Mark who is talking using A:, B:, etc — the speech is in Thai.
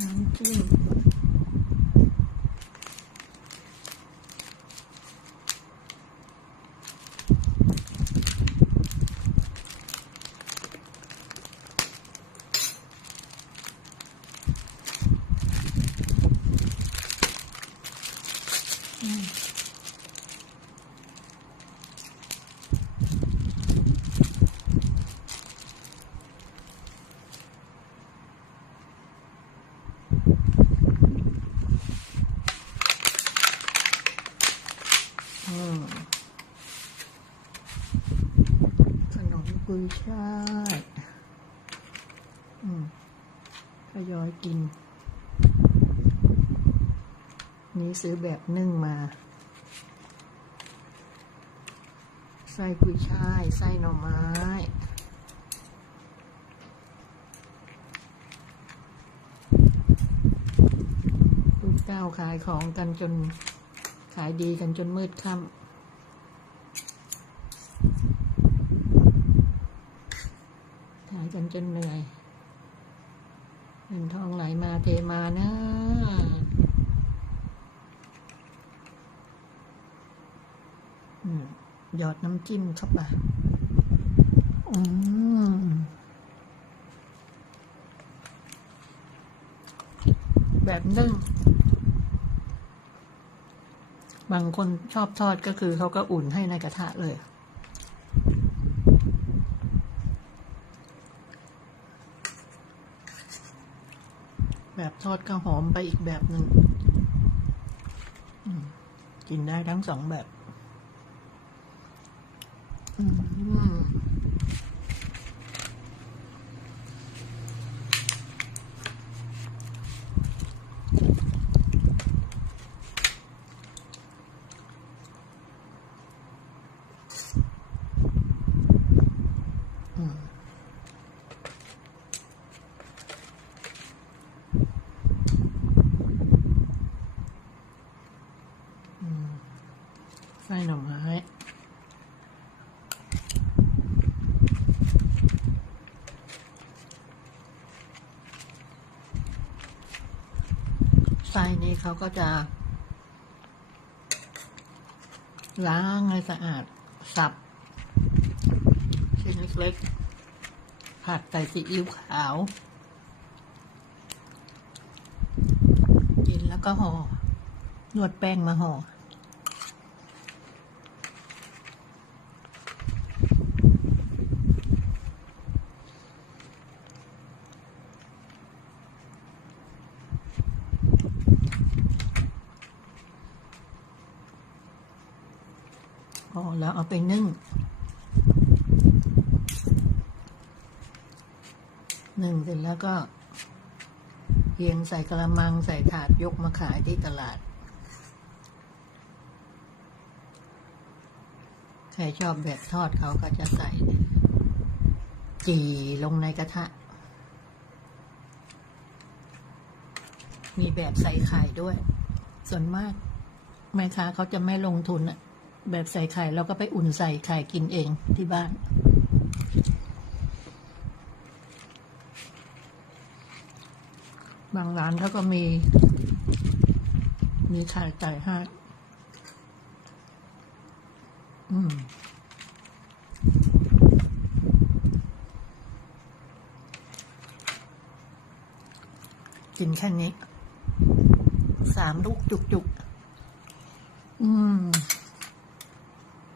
A: น้ำจิ้มอืม ขนมกุยช่ายอืมทยอยกิน นี้ซื้อแบบนึ่งมาไส้กุยช่ายไส้หน่อไม้ลูกเจ้าขายของกันจน ขายดีกันจนมืดค่ำขายกันจนเหนื่อยเงินทองไหลมาเทมานะหยอดน้ำจิ้มเข้าไปอืมแบบนึ่ง บางคนชอบทอดก็คือเขาก็อุ่นให้ในกระทะเลย แบบทอดก็หอมไปอีกแบบหนึ่งกินได้ทั้งสองแบบ ไส้หน่อไม้ไส้นี้เขาก็จะ ล้างให้สะอาด สับ ชิ้นเล็กๆ ผัดใส่ซีอิ๊วขาว กินแล้วก็ห่อ นวดแป้งมาห่อ ห่อแล้วเอาไปนึ่ง นึ่งเสร็จแล้วก็เพียงใส่กระมังใส่ถาดยกมาขายที่ตลาด ใครชอบแบบทอดเขาก็จะใส่ จีลงในกระทะ มีแบบใส่ไข่ด้วย ส่วนมากแม่ค้าเขาจะไม่ลงทุนอะ แบบใส่ไข่เราก็ไปอุ่นใส่ไข่กินเองที่บ้านบางร้านเขาก็มี มีไข่ไก่ให้อืม กินแค่นี้ สามลูกจุกๆอืม